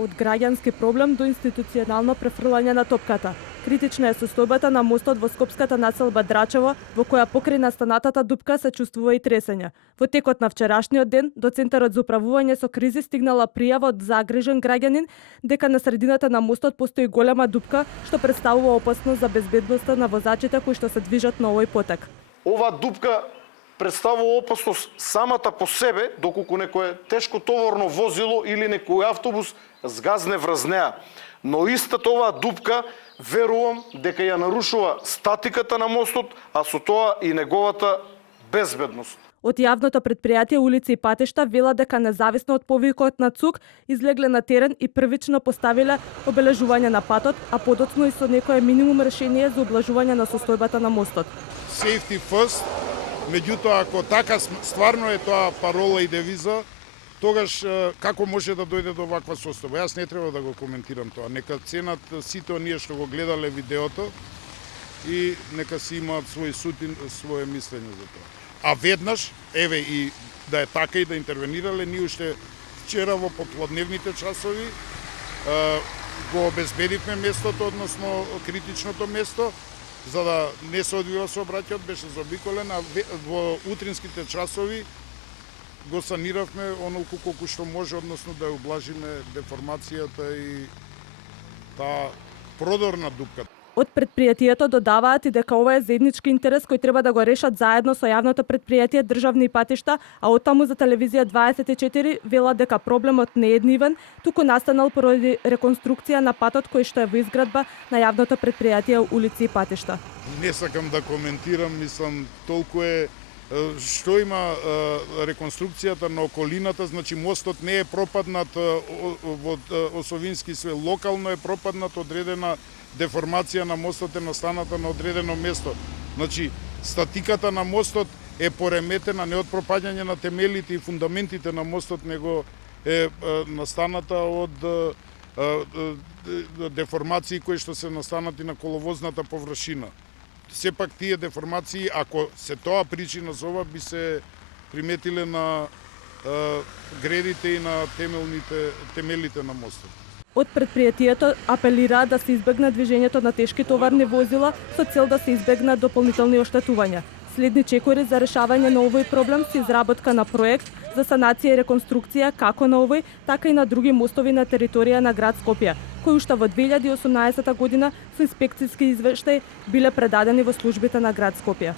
од граѓански проблем до институционално префрлање на топката. Критична е состојбата на мостот во скопската населба Драчево, во која покрај настанатата дупка се чувствува и тресење. Во текот на вчерашниот ден, до Центарот за управување со кризи стигнала пријава од загрижен граѓанин дека на средината на мостот постои голема дупка, што представува опасност за безбедноста на возачите кои што се движат на овој потек. Оваа дупка представува опасност самата по себе, доколку некое тешко товарно возило или некој автобус згазне врз неа. Но истата оваа дупка, верувам дека ја нарушува статиката на мостот, а со тоа и неговата безбедност. Од јавното предпријатие улици и патишта вела дека независно од повикот на ЦУК излегле на терен и првично поставиле обележување на патот, а подоцно и со некое минимум решение за облажување на состојбата на мостот. Safety first, меѓутоа ако така стварно е тоа парола и девиза, тогаш како може да дојде до ваква состојба? Јас не треба да го коментирам тоа. Нека ценат сите оние што го гледале видеото и нека си имаат свој суд и свое мислење за тоа. А веднаш, еве и да е така и да интервенирале, ние уште вчера во поплодневните часови го обезбедивме местото, односно критичното место, за да не се одвива сообраќајот, беше заобиколен, а во утринските часови го саниравме онолку колку што може, односно да ја облажиме деформацијата и таа продорна дупка. Од предпријатието додаваат и дека ова е заеднички интерес кој треба да го решат заедно со јавното предпријатие Државни патишта, а оттаму за телевизија 24 велат дека проблемот не е нивен, туку настанал поради реконструкција на патот кој што е во изградба на јавното предпријатие улици и патишта. Не сакам да коментирам, мислам толку е што има реконструкцијата на околината, значи мостот не е пропаднат во Осовински све, локално е пропаднат, одредена деформација на мостот е настаната на одредено место. Значи, статиката на мостот е пореметена не од пропаѓање на темелите и фундаментите на мостот, него е настаната од деформации кои што се настанати на коловозната површина. Сепак тие деформации, ако се тоа причина за ова, би се приметиле на гредите и на темелите на мостот. Од предпријатието апелираат да се избегне движењето на тешки товарни возила со цел да се избегнат дополнителни оштетувања. Следни чекори за решавање на овој проблем се изработка на проект за санација и реконструкција како на овој, така и на други мостови на територија на град Скопје, кои уште во 2018 година со инспекцијски извештај биле предадени во службите на град Скопје.